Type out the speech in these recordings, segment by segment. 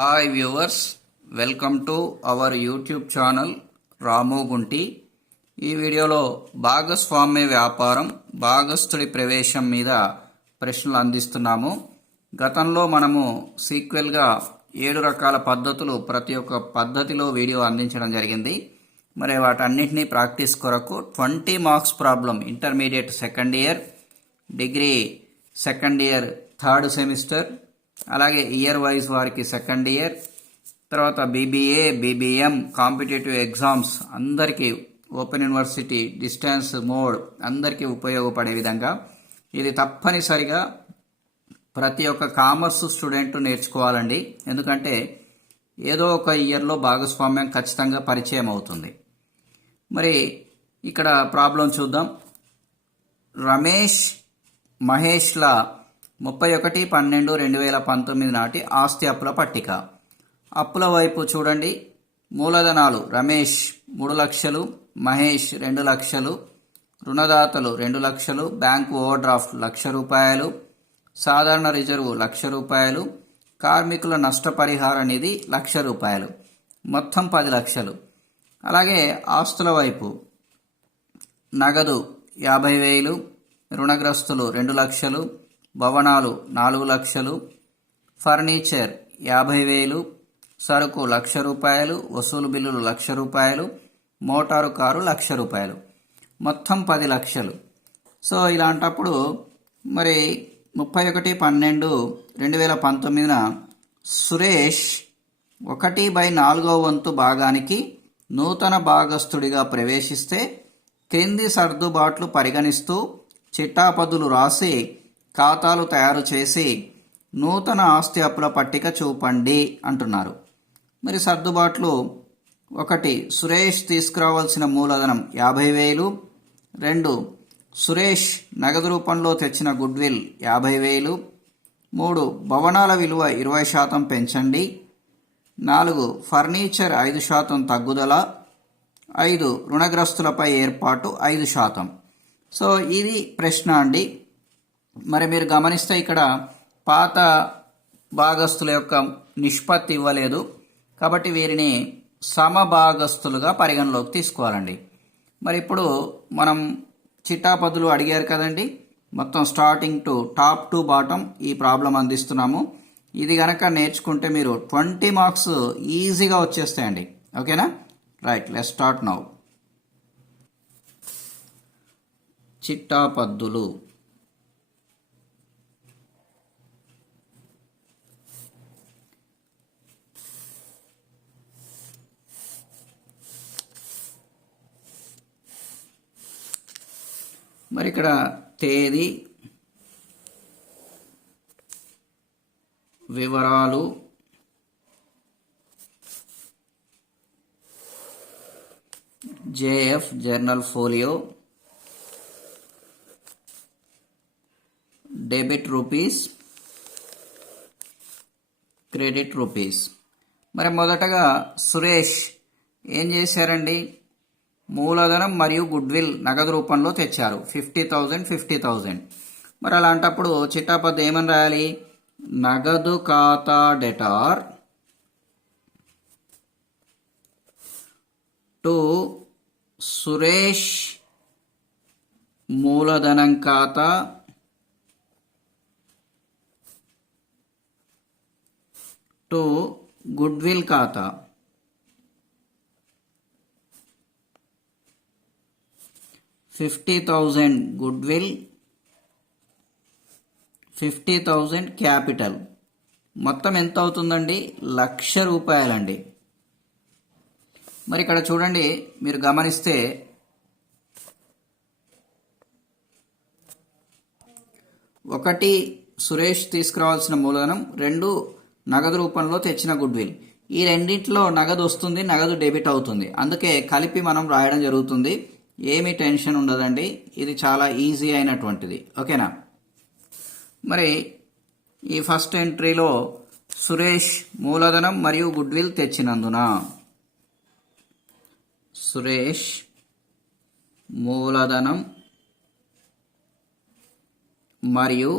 Hi viewers, welcome to our YouTube channel Ramu Gunti. ఈ వీడియోలో భాగస్వామ్య వ్యాపారం, భాగస్థుడి ప్రవేశం మీద ప్రశ్నలు అందిస్తున్నాము. గతంలో మనము సీక్వెల్గా 7 రకాల పద్ధతులు ప్రతి ఒక్క పద్ధతిలో వీడియో అందించడం జరిగింది. మరి వాటన్నిటినీ ప్రాక్టీస్ కొరకు 20 marks problem intermediate second year, degree second year third semester, అలాగే ఇయర్ వైజ్ వారికి సెకండ్ ఇయర్, తర్వాత బీబీఏ, బీబీఎం, కాంపిటేటివ్ ఎగ్జామ్స్ అందరికీ, ఓపెన్ యూనివర్సిటీ, డిస్టెన్స్ మోడ్ అందరికీ ఉపయోగపడే విధంగా ఇది తప్పనిసరిగా ప్రతి ఒక్క కామర్స్ స్టూడెంట్ నేర్చుకోవాలండి. ఎందుకంటే ఏదో ఒక ఇయర్లో భాగస్వామ్యం ఖచ్చితంగా పరిచయం అవుతుంది. మరి ఇక్కడ ప్రాబ్లం చూద్దాం. రమేష్ మహేష్ల 31/12/2019 నాటి ఆస్తి అప్పుల పట్టిక. అప్పుల వైపు చూడండి. మూలధనాలు రమేష్ 3 లక్షలు, మహేష్ 2 లక్షలు, రుణదాతలు 2 లక్షలు, బ్యాంకు ఓవర్ డ్రాఫ్ట్ 1,00,000 రూపాయలు, సాధారణ రిజర్వు 1,00,000 రూపాయలు, కార్మికుల నష్టపరిహార నిధి 1,00,000 రూపాయలు, మొత్తం 10 లక్షలు. అలాగే ఆస్తుల వైపు నగదు 50,000, రుణగ్రస్తులు 2 లక్షలు, భవనాలు 4 లక్షలు, ఫర్నిచర్ 50,000, సరుకు 1,00,000 రూపాయలు, వసూలు బిల్లులు 1,00,000 రూపాయలు, మోటారు కారు 1,00,000 రూపాయలు, మొత్తం 10 లక్షలు. సో ఇలాంటప్పుడు మరి 31/12/2019 సురేష్ 1/4 వంతు భాగానికి నూతన భాగస్థుడిగా ప్రవేశిస్తే క్రింది సర్దుబాట్లు పరిగణిస్తూ చిట్టాపద్దులు రాసి ఖాతాలు తయారు చేసి నూతన ఆస్తి అప్పుల పట్టిక చూపండి అంటున్నారు. మరి సర్దుబాట్లు: 1. సురేష్ తీసుకురావాల్సిన మూలధనం 50,000. 2. సురేష్ నగదు రూపంలో తెచ్చిన గుడ్విల్ 50,000. 3. భవనాల విలువ 20% పెంచండి. 4. ఫర్నిచర్ 5% తగ్గుదల. 5. రుణగ్రస్తులపై ఏర్పాటు 5%. సో ఇది ప్రశ్న అండి. మరి మీరు గమనిస్తే ఇక్కడ పాత భాగస్థుల యొక్క నిష్పత్తి ఇవ్వలేదు కాబట్టి వీరిని సమభాగస్థులుగా పరిగణలోకి తీసుకోవాలండి. మరి ఇప్పుడు మనం చిట్టాపద్దులు అడిగారు కదండి, మొత్తం starting to top to bottom ఈ ప్రాబ్లం అందిస్తున్నాము. ఇది గనక నేర్చుకుంటే మీరు 20 మార్క్స్ ఈజీగా వచ్చేస్తాయండి. ఓకేనా? Right, let's start now. చిట్టాపద్దులు. మరి ఇక్కడ తేదీ, వివరాలు, JF journal folio, debit rupees, credit rupees. మరి మొదటగా సురేష్ ఏం చేశారండి? మూలధనం మరియు గుడ్విల్ నగదు రూపంలో తెచ్చారు 50,000. మరి అలాంటప్పుడు చిట్టాపద్దు ఏమని రాయాలి? నగదు ఖాతా డెటార్ టు సురేష్ మూలధనం ఖాతా టు గుడ్విల్ ఖాతా. $50,000 గుడ్విల్, 50,000 క్యాపిటల్. మొత్తం ఎంత అవుతుందండి? 1,00,000 రూపాయలండి. మరి ఇక్కడ చూడండి, మీరు గమనిస్తే 1 సురేష్ తీసుకురావాల్సిన మూలధనం, 2 నగదు రూపంలో తెచ్చిన గుడ్విల్. ఈ రెండింటిలో నగదు వస్తుంది, నగదు డెబిట్ అవుతుంది. అందుకే కలిపి మనం రాయడం జరుగుతుంది. ఏమీ టెన్షన్ ఉండదండి, ఇది చాలా ఈజీ అయినటువంటిది. ఓకేనా? మరి ఈ ఫస్ట్ ఎంట్రీలో సురేష్ మూలధనం మరియు గుడ్విల్ తెచ్చినందున, సురేష్ మూలధనం మరియు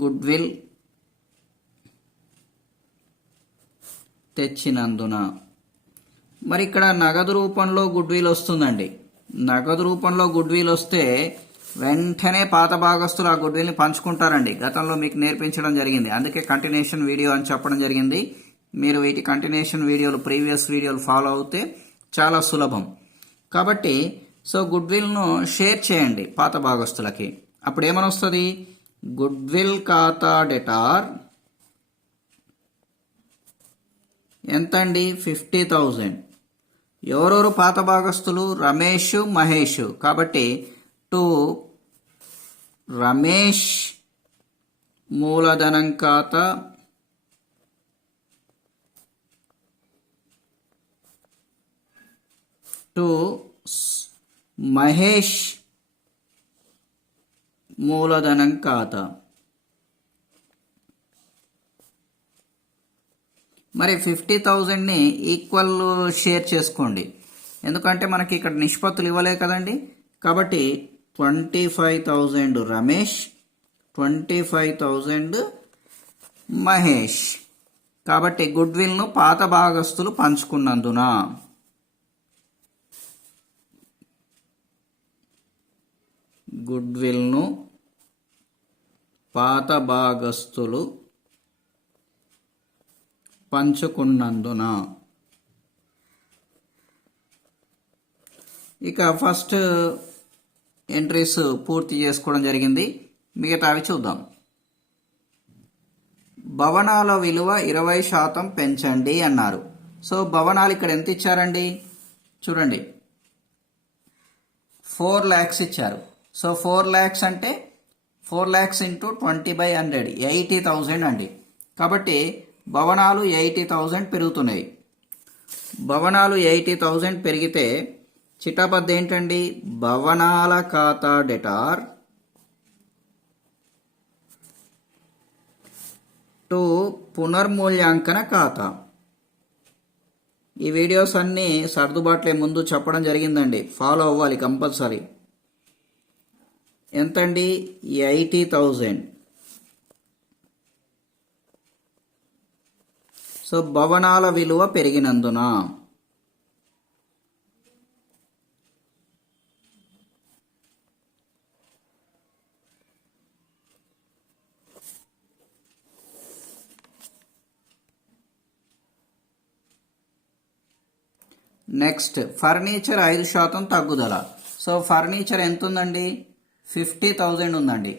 గుడ్విల్ తెచ్చినందున. మరి ఇక్కడ నగదు రూపంలో గుడ్విల్ వస్తుందండి. నగదు రూపంలో గుడ్విల్ వస్తే వెంటనే పాత భాగస్తులు ఆ గుడ్విల్ని పంచుకుంటారండి. గతంలో మీకు నేర్పించడం జరిగింది, అందుకే కంటిన్యూషన్ వీడియో అని చెప్పడం జరిగింది. మీరు వీటి కంటిన్యూషన్ వీడియోలు, ప్రీవియస్ వీడియోలు ఫాలో అవుతే చాలా సులభం. కాబట్టి సో గుడ్విల్ను షేర్ చేయండి పాత భాగస్తులకి. అప్పుడు ఏమని వస్తుంది? గుడ్విల్ ఖాతా డెటార్ ఎంతండి? 50,000. ఎవరెవరు పాత భాగస్తులు? రమేష్, మహేష్. కాబట్టి టు రమేష్ మూలధనం ఖాతా టు మహేష్ మూలధనం ఖాతా. మరి 50,000ని ఈక్వల్ షేర్ చేసుకోండి, ఎందుకంటే మనకి ఇక్కడ నిష్పత్తులు ఇవ్వలే కదండి. కాబట్టి 25,000 రమేష్, 25,000 మహేష్. కాబట్టి గుడ్విల్ను పాత భాగస్తులు పంచుకున్నందున గుడ్విల్ను పాత భాగస్తులు పంచుకున్నందున. ఇక ఫస్ట్ ఎంట్రీస్ పూర్తి చేసుకోవడం జరిగింది, మిగతా అవి చూద్దాం. భవనాల విలువ 20% పెంచండి అన్నారు. సో భవనాలు ఇక్కడ ఎంత ఇచ్చారండి? చూడండి, 4 lakhs ఇచ్చారు. సో 4 lakhs అంటే 4 lakhs ఇంటూ 20/100 80,000 అండి. కాబట్టి భవనాలు 80,000 పెరుగుతున్నాయి. భవనాలు 80,000 పెరిగితే చిటాపద్ద ఏంటండి? భవనాల ఖాతా డెటార్ టు పునర్మూల్యాంకన ఖాతా. ఈ వీడియోస్ అన్నీ సర్దుబాట్లే, ముందు చెప్పడం జరిగిందండి, ఫాలో అవ్వాలి కంపల్సరీ. ఎంతండి? 80,000. సో భవనాల విలువ పెరిగినందున. నెక్స్ట్ ఫర్నిచర్ 5% తగ్గుదల. సో ఫర్నిచర్ ఎంత ఉందండి? 50,000 ఉందండి.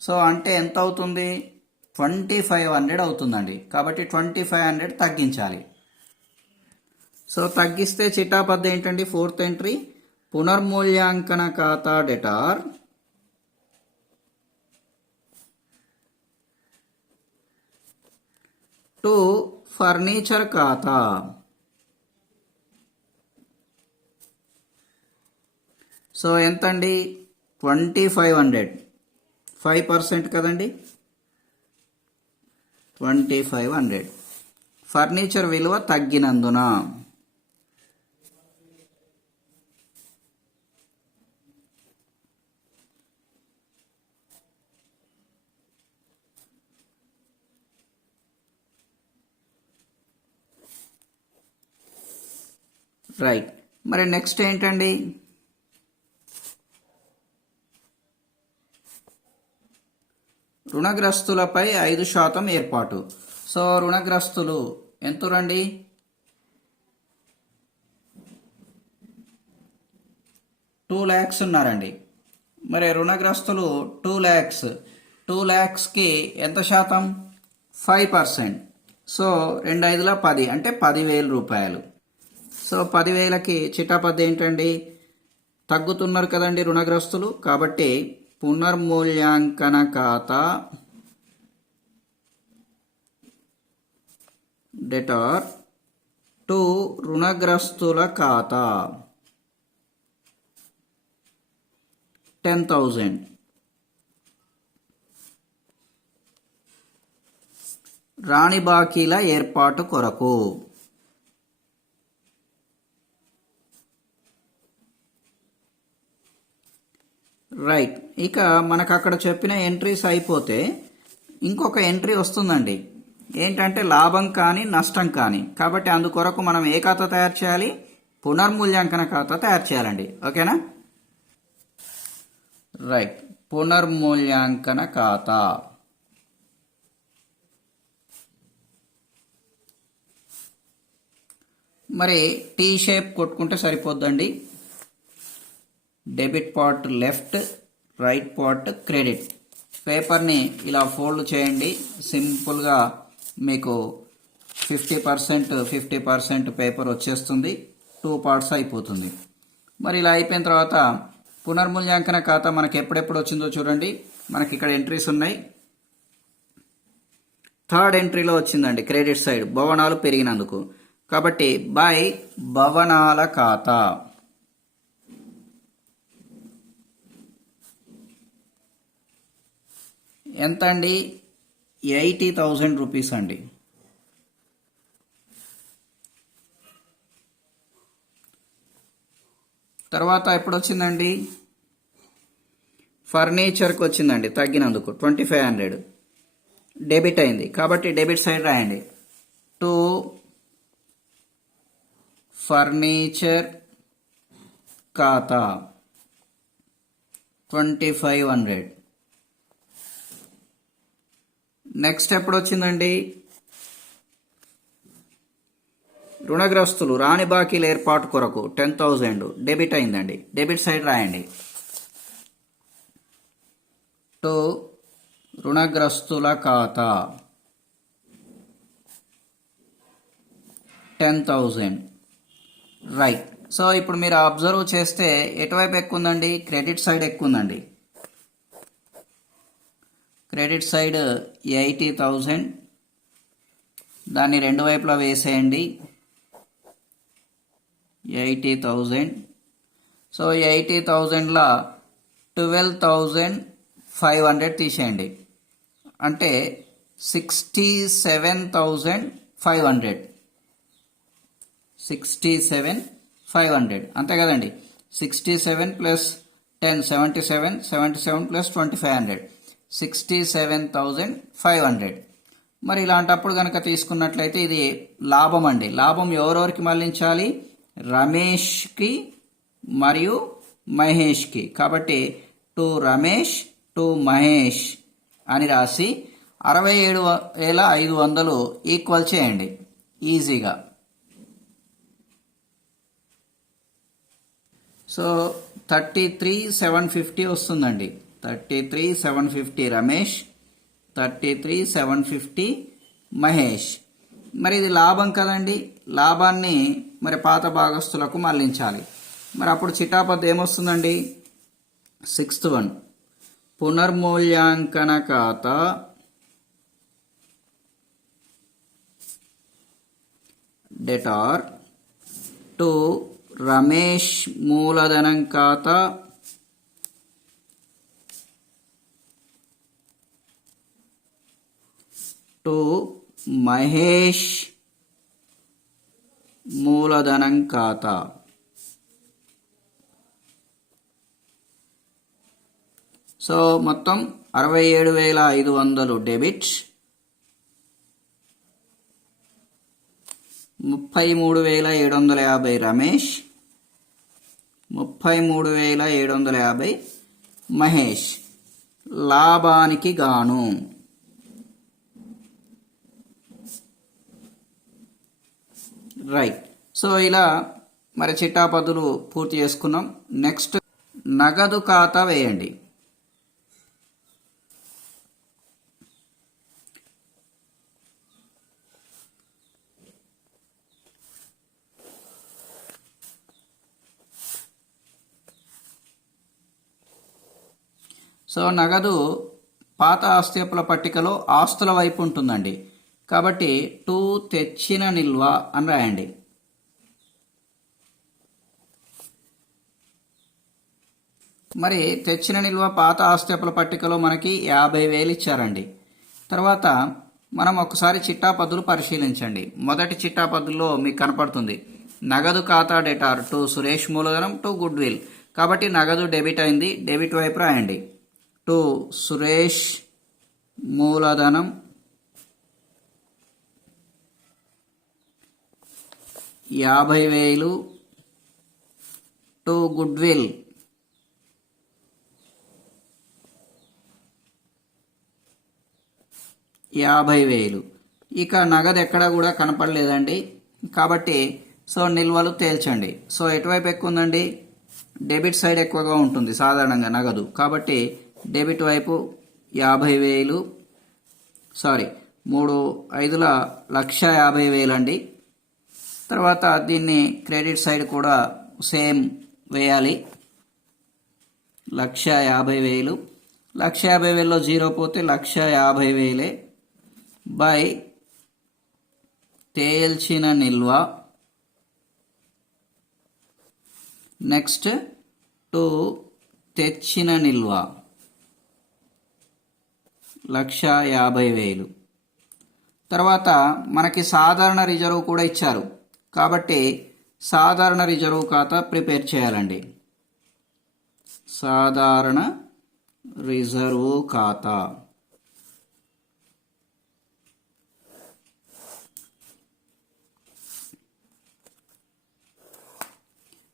సో అంటే ఎంత అవుతుంది? 2,500 అవుతుందండి. కాబట్టి 2,500 తగ్గించాలి. సో తగ్గిస్తే చిటాపద్ద ఏంటండి? ఫోర్త్ ఎంట్రీ పునర్మూల్యాంకన ఖాతా డెటార్ టు ఫర్నిచర్ ఖాతా. సో ఎంతండి? 2,500. 5% కదండి, 2,500. ఫర్నిచర్ విలువ తగ్గినందున. రైట్. మరి నెక్స్ట్ ఏంటండి? రుణగ్రస్తులపై 5% ఏర్పాటు. సో రుణగ్రస్తులు ఎంత రండి? 2 lakhs ఉన్నారండి. మరి రుణగ్రస్తులు 2 lakhs. 2 lakhsకి ఎంత శాతం? 5%. సో 2×5 10 అంటే 10,000 రూపాయలు. సో 10,000కి చిటాపద్ద ఏంటండి? తగ్గుతున్నారు కదండి రుణగ్రస్తులు. కాబట్టి పునర్మూల్యాంకన ఖాతా డెటార్ టు రుణగ్రస్తుల ఖాతా 10,000. రాణి బాకీల ఏర్పాటు కొరకు. రైట్. ఇక మనకు అక్కడ చెప్పిన ఎంట్రీస్ అయిపోతే ఇంకొక ఎంట్రీ వస్తుందండి. ఏంటంటే లాభం కానీ నష్టం కానీ. కాబట్టి అందుకొరకు మనం ఏ ఖాతా తయారు చేయాలి? పునర్మూల్యాంకన ఖాతా తయారు చేయాలండి. ఓకేనా? రైట్, పునర్మూల్యాంకన ఖాతా. మరి టీ షేప్ కొట్టుకుంటే సరిపోద్దండి. Debit part left, right part credit. పేపర్ని ఇలా ఫోల్డ్ చేయండి. సింపుల్గా మీకు 50% పేపర్ వచ్చేస్తుంది. 2 పార్ట్స్ అయిపోతుంది. మరి ఇలా అయిపోయిన తర్వాత పునర్మూల్యాంకన ఖాతా మనకి ఎప్పుడెప్పుడు వచ్చిందో చూడండి. మనకి ఇక్కడ ఎంట్రీస్ ఉన్నాయి. 3rd ఎంట్రీలో వచ్చిందండి క్రెడిట్ సైడ్, భవనాలు పెరిగినందుకు. కాబట్టి బై భవనాల ఖాతా. ఎంత అండి? 80,000 రూపీస్ అండి. తర్వాత ఎప్పుడు వచ్చిందండి? ఫర్నిచర్కి వచ్చిందండి, తగ్గినందుకు 2500 డెబిట్ అయింది. కాబట్టి డెబిట్ సైడ్ రాయండి. టు ఫర్నిచర్ ఖాతా 2500. నెక్స్ట్ ఎప్పుడు వచ్చిందండి? రుణగ్రస్తులు రాని బాకీల ఏర్పాటు కొరకు 10,000 డెబిట్ అయిందండి. డెబిట్ సైడ్ రాయండి. టు రుణగ్రస్తుల ఖాతా 10,000. రైట్. సో ఇప్పుడు మీరు అబ్జర్వ్ చేస్తే ఎటువైపు ఎక్కువ ఉందండి? క్రెడిట్ సైడ్ ఎక్కువ ఉందండి. క్రెడిట్ సైడ్ 80,000, దాన్ని రెండు వైపులా వేసేయండి. 80,000. సో 80,000లా 12,500 తీసేయండి. అంటే 67,500. 67,500 అంతే కదండి. 67 ప్లస్ 10 77, 77 ప్లస్ 2500 67,500. మరి ఇలాంటప్పుడు కనుక తీసుకున్నట్లయితే ఇది లాభం అండి. లాభం ఎవరెవరికి మళ్ళించాలి? రమేష్కి మరియు మహేష్కి. కాబట్టి టు రమేష్ టు మహేష్ అని రాసి 67,500 ఈక్వల్ చేయండి ఈజీగా. సో 33,750 వస్తుందండి. 33,750 రమేష్, 33,750 మహేష్. మరి ఇది లాభం కదండి. లాభాన్ని మరి పాత భాగస్తులకు మళ్ళించాలి. మరి అప్పుడు చిటాపద్దు ఏమొస్తుందండి? 6th వన్, పునర్మూల్యాంకన ఖాతా డెటార్ టు రమేష్ మూలధనం ఖాతా టు మహేష్ మూలధనం ఖాతా. సో మొత్తం 67,500 డెబిట్, 33,750 రమేష్, 33,750 మహేష్. లాభానికి గాను రైట్. సో ఇలా మరి చిట్టాపద్దులు పూర్తి చేసుకున్నాం. నెక్స్ట్ నగదు ఖాతా వేయండి. సో నగదు పాత ఆస్తి అప్పుల పట్టికలో ఆస్తుల వైపు ఉంటుందండి. కాబట్టి టు తెచ్చిన నిల్వ అని రాయండి. మరి తెచ్చిన నిల్వ పాత ఆస్తి అప్పుల పట్టికలో మనకి 50,000 ఇచ్చారండి. తర్వాత మనం ఒకసారి చిట్టాపద్దులు పరిశీలించండి. మొదటి చిట్టాపద్దులో మీకు కనపడుతుంది నగదు ఖాతా డెటార్ టు సురేష్ మూలధనం టు గుడ్ విల్. కాబట్టి నగదు డెబిట్ అయింది. డెబిట్ వైపు రాయండి. టు సురేష్ మూలధనం 50,000 టు గుడ్విల్ 50,000. ఇక నగదు ఎక్కడా కూడా కనపడలేదండి. కాబట్టి సో నిల్వలు తేల్చండి. సో ఎటువైపు ఎక్కువ ఉందండి? డెబిట్ సైడ్ ఎక్కువగా ఉంటుంది సాధారణంగా నగదు. కాబట్టి డెబిట్ వైపు 50,000, సారీ 3 5 1,50,000 అండి. తర్వాత దీన్ని క్రెడిట్ సైడ్ కూడా సేమ్ వేయాలి. 1,50,000. 1,50,000లో 0 పోతే 1,50,000 బై తేల్చిన నిల్వ. నెక్స్ట్ టు తెచ్చిన నిల్వ 1,50,000. తర్వాత మనకి సాధారణ రిజర్వ్ కూడా ఇచ్చారు కాబట్టి సాధారణ రిజర్వ్ ఖాతా ప్రిపేర్ చేయాలండి. సాధారణ రిజర్వ్ ఖాతా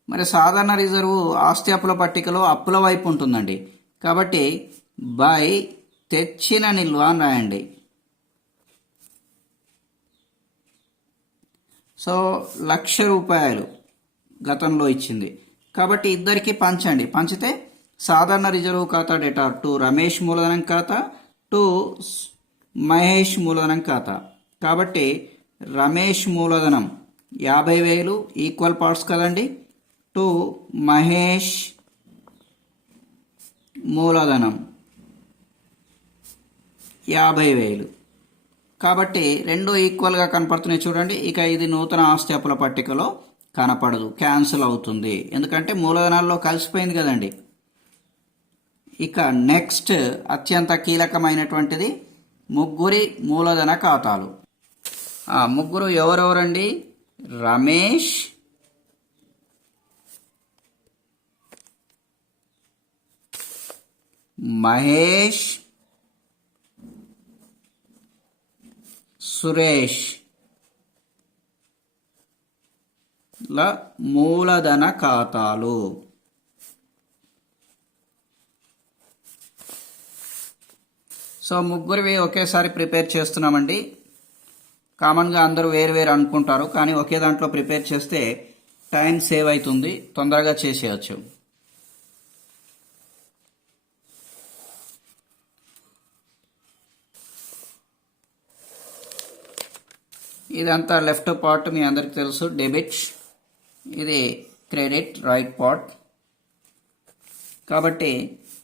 మరి సాధారణ రిజర్వ్ ఆస్తి అప్పుల పట్టికలో అప్పుల వైపు ఉంటుందండి. కాబట్టి బై తెచ్చిన నిల్వ అని రాయండి. సో 1,00,000 రూపాయలు గతంలో ఇచ్చింది కాబట్టి ఇద్దరికి పంచండి. పంచితే సాధారణ రిజర్వ్ ఖాతా డేటా టు రమేష్ మూలధనం ఖాతా టు మహేష్ మూలధనం ఖాతా. కాబట్టి రమేష్ మూలధనం 50,000 ఈక్వల్ పార్ట్స్ కదండి, టు మహేష్ మూలధనం 50,000. కాబట్టి రెండు ఈక్వల్గా కనపడుతున్నాయి చూడండి. ఇక ఇది నూతన ఆస్తి అప్పుల పట్టికలో కనపడదు, క్యాన్సిల్ అవుతుంది, ఎందుకంటే మూలధనాల్లో కలిసిపోయింది కదండి. ఇక నెక్స్ట్ అత్యంత కీలకమైనటువంటిది ముగ్గురి మూలధన ఖాతాలు. ముగ్గురు ఎవరెవరండి? రమేష్, మహేష్, సురేష్ ల మూలధన ఖాతాలు. సో ముగ్గురివి ఒకేసారి ప్రిపేర్ చేస్తున్నామండి. కామన్గా అందరూ వేరు వేరు అనుకుంటారు, కానీ ఒకే దాంట్లో ప్రిపేర్ చేస్తే టైం సేవ్ అవుతుంది, తొందరగా చేసేయచ్చు. ఇదంతా లెఫ్ట్ పార్ట్ మీ అందరికి తెలుసు, డెబిట్. ఇది క్రెడిట్, రైట్ పార్ట్. కాబట్టి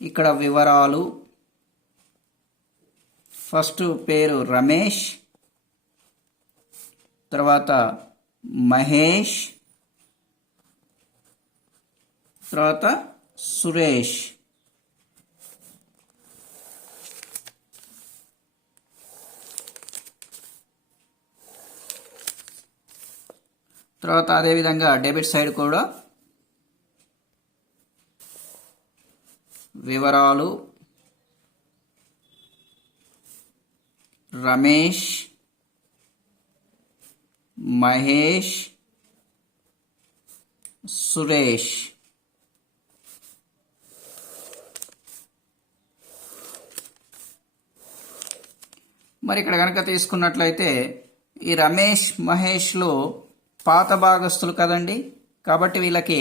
ఇక్కడ వివరాలు, ఫస్ట్ పేరు రమేష్, తర్వాత మహేష్, తర్వాత సురేష్. తర్వాత అదేవిధంగా డెబిట్ సైడ్ కూడా వివరాలు, రమేష్, మహేష్, సురేష్. మరి ఇక్కడ కనుక తీసుకున్నట్లయితే ఈ రమేష్ మహేష్లో పాత భాగస్తులు కదండి, కాబట్టి వీళ్ళకి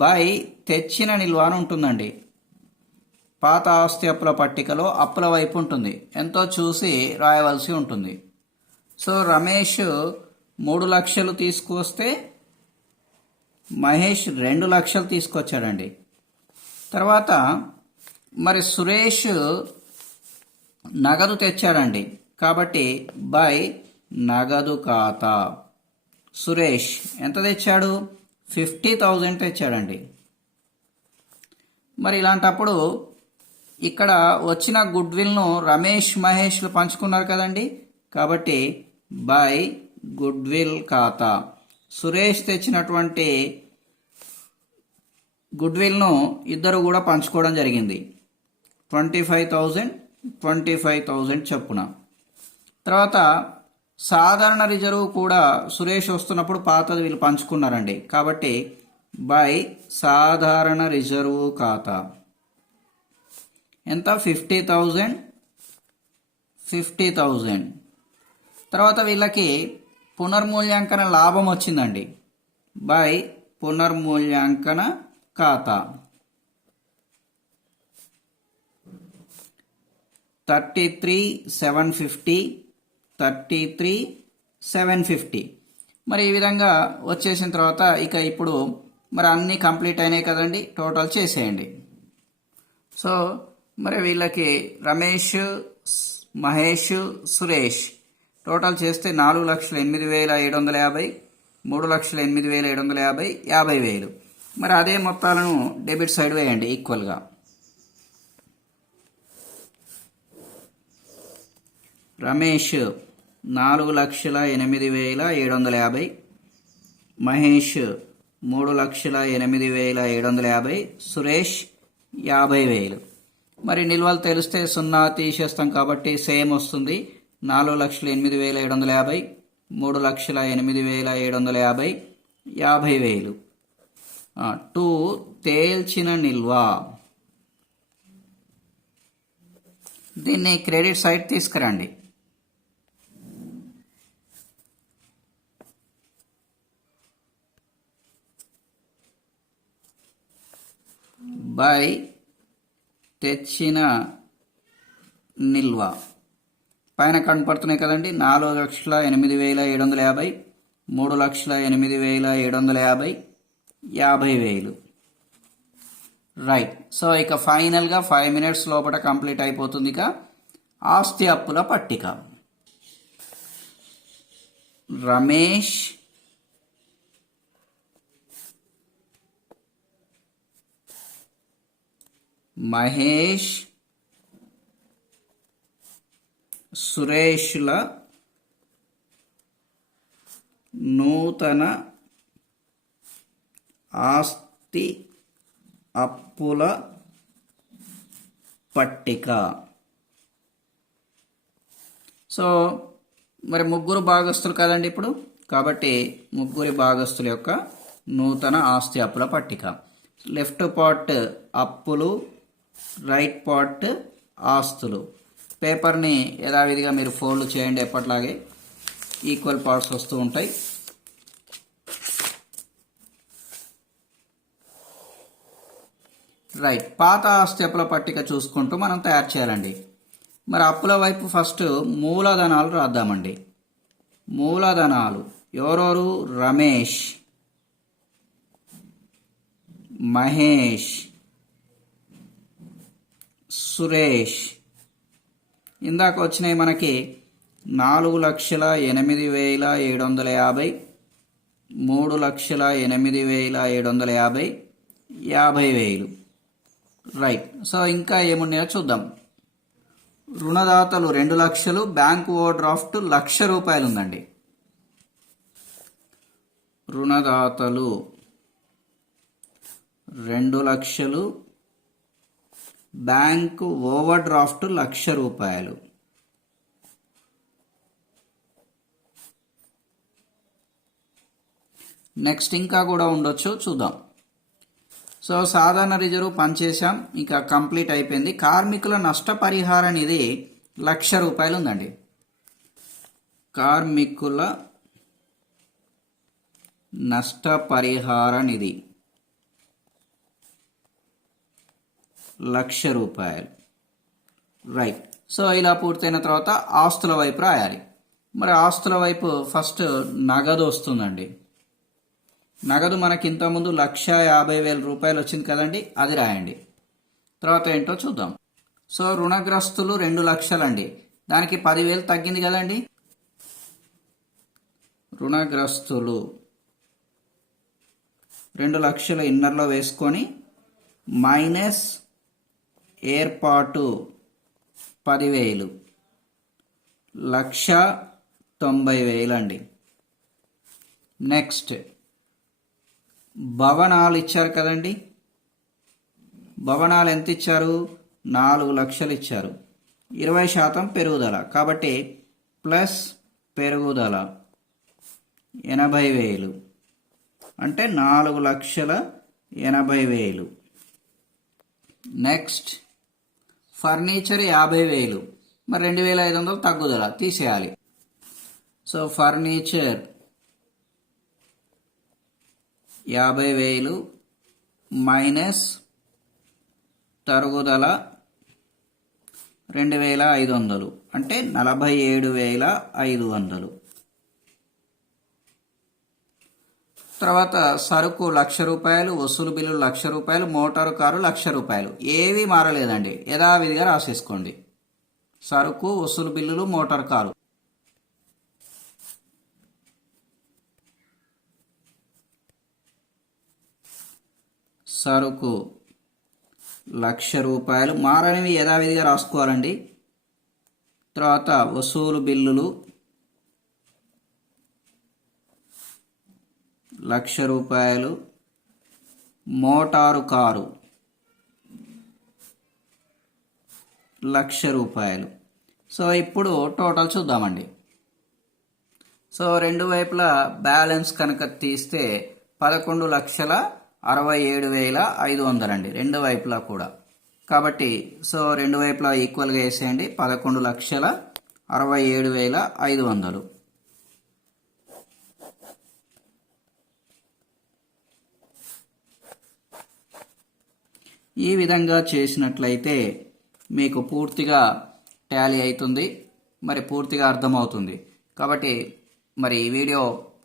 బై తెచ్చిన నిల్వ అని ఉంటుందండి. పాత ఆస్తి అప్పుల పట్టికలో అప్పుల వైపు ఉంటుంది, ఎంతో చూసి రాయవలసి ఉంటుంది. సో రమేష్ 3 లక్షలు తీసుకువస్తే మహేష్ 2 లక్షలు తీసుకొచ్చాడండి. తర్వాత మరి సురేష్ నగదు తెచ్చాడండి, కాబట్టి బై నగదు ఖాతా. సురేష్ ఎంత తెచ్చాడు? 50,000 తెచ్చాడండి. మరి ఇలాంటప్పుడు ఇక్కడ వచ్చిన గుడ్విల్ను రమేష్ మహేష్లు పంచుకున్నారు కదండి, కాబట్టి బై గుడ్విల్ ఖాతా. సురేష్ తెచ్చినటువంటి గుడ్విల్ను ఇద్దరు కూడా పంచుకోవడం జరిగింది, 25,000 చొప్పున. తర్వాత సాధారణ రిజర్వ్ కూడా సురేష్ వస్తున్నప్పుడు పాతది వీళ్ళు పంచుకున్నారండి. కాబట్టి బై సాధారణ రిజర్వ్ ఖాతా ఎంత 50,000. తర్వాత వీళ్ళకి పునర్మూల్యాంకన లాభం వచ్చిందండి. బై పునర్మూల్యాంకన ఖాతా 33,750. మరి ఈ విధంగా వచ్చేసిన తర్వాత ఇక ఇప్పుడు మరి అన్నీ కంప్లీట్ అయినాయి కదండి, టోటల్ చేసేయండి. సో మరి వీళ్ళకి రమేష్, మహేష్, సురేష్ టోటల్ చేస్తే 4,08,750, 3,08,750, 50,000. మరి అదే మొత్తాలను డెబిట్ సైడ్ వేయండి ఈక్వల్గా. రమేష్ 4,08,750, మహేష్ 3,08,750, సురేష్ 50,000. మరి నిల్వలు తెలిస్తే 0 తీసేస్తాం కాబట్టి సేమ్ వస్తుంది. 4,08,750, 3,08,750, 50,000. 2 తేల్చిన నిల్వ. దీన్ని క్రెడిట్ సైడ్ తీసుకురండి. బై తెచ్చిన నిల్వ పైన కనపడుతున్నాయి కదండి, 4,08,750, 3,08,750, 50,000. రైట్. సో ఇక ఫైనల్గా 5 minutes లోపల కంప్లీట్ అయిపోతుంది. ఇక ఆస్తి అప్పుల పట్టిక. రమేష్, మహేష్, సురేష్ల నూతన ఆస్తి అప్పుల పట్టిక. సో మరి ముగ్గురు భాగస్తులు కదండి ఇప్పుడు, కాబట్టి ముగ్గురి భాగస్తుల యొక్క నూతన ఆస్తి అప్పుల పట్టిక. లెఫ్ట్ పార్ట్ అప్పులు, రైట్ పార్ట్ ఆస్తులు. పేపర్ని యథావిధిగా మీరు ఫోల్డ్ చేయండి, ఎప్పట్లాగే ఈక్వల్ పార్ట్స్ వస్తూ ఉంటాయి. రైట్. పాత ఆస్తి అప్పుల పట్టిక చూసుకుంటూ మనం తయారు చేయాలండి. మరి అప్పుల వైపు ఫస్ట్ మూలధనాలు రాద్దామండి. మూలధనాలు ఎవరెవరు? రమేష్, మహేష్, సురేష్. ఇందాక వచ్చినాయి మనకి 4,08,750, 3,08,750, 50,000. రైట్. సో ఇంకా ఏమున్నాయో చూద్దాం. రుణదాతలు 2 లక్షలు, బ్యాంకు ఓవర్ డ్రాఫ్ట్ ₹1,00,000 ఉందండి. రుణదాతలు 2 లక్షలు, బ్యాంకు ఓవర్ డ్రాఫ్ట్ ₹1,00,000. నెక్స్ట్ ఇంకా కూడా ఉండొచ్చు, చూద్దాం. సో సాధారణ రిజర్వ్ పనిచేసాం, ఇంకా కంప్లీట్ అయిపోయింది. కార్మికుల నష్టపరిహార నిధి ₹1,00,000 ఉందండి. కార్మికుల నష్టపరిహార నిధి ₹1,00,000. రైట్. సో ఇలా పూర్తయిన తర్వాత ఆస్తుల వైపు రాయాలి. మరి ఆస్తుల వైపు ఫస్ట్ నగదు వస్తుందండి. నగదు మనకి ఇంతకుముందు ₹1,50,000 వచ్చింది కదండి, అది రాయండి. తర్వాత ఏంటో చూద్దాం. సో రుణగ్రస్తులు 2 లక్షలు అండి, దానికి 10,000 తగ్గింది కదండి. రుణగ్రస్తులు 2 లక్షలు ఇన్నర్లో వేసుకొని మైనస్ ఏర్పాటు 10,000, 1,90,000 అండి. నెక్స్ట్ భవనాలు ఇచ్చారు కదండి. భవనాలు ఎంత ఇచ్చారు? 4 లక్షలు ఇచ్చారు. 20% పెరుగుదల కాబట్టి పెరుగుదల 80,000 అంటే 4,80,000. నెక్స్ట్ ఫర్నిచర్ 50,000, మరి 2,500 తగ్గుదల తీసేయాలి. సో ఫర్నిచర్ 50,000 మైనస్ తరుగుదల 2,500 అంటే 47,500. తర్వాత సరుకు ₹1,00,000, వసూలు బిల్లులు ₹1,00,000, మోటారు కారు ₹1,00,000. ఏవి మారలేదండి, యథావిధిగా రాసేసుకోండి. సరుకు, వసూలు బిల్లులు, మోటారు కారు. సరుకు ₹1,00,000 మారనివి యథావిధిగా రాసుకోవాలండి. తర్వాత వసూలు బిల్లులు ₹1,00,000, మోటారు కారు ₹1,00,000. సో ఇప్పుడు టోటల్ చూద్దామండి. సో రెండు వైపులా బ్యాలెన్స్ కనుక తీస్తే 11,67,500 అండి, రెండు వైపులా కూడా. కాబట్టి సో రెండు వైపులా ఈక్వల్గా వేసేయండి. 11,67,500. ఈ విధంగా చేసినట్లయితే మీకు పూర్తిగా టాలీ అవుతుంది, మరి పూర్తిగా అర్థమవుతుంది. కాబట్టి మరి ఈ వీడియో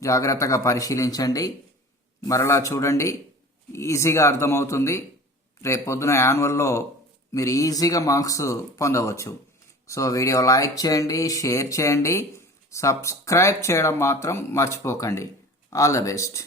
జాగ్రత్తగా పరిశీలించండి, మరలా చూడండి, ఈజీగా అర్థమవుతుంది. రేపు పొద్దున యాన్యువల్లో మీరు ఈజీగా మార్క్స్ పొందవచ్చు. సో వీడియో లైక్ చేయండి, షేర్ చేయండి, సబ్స్క్రైబ్ చేయడం మాత్రం మర్చిపోకండి. All the best.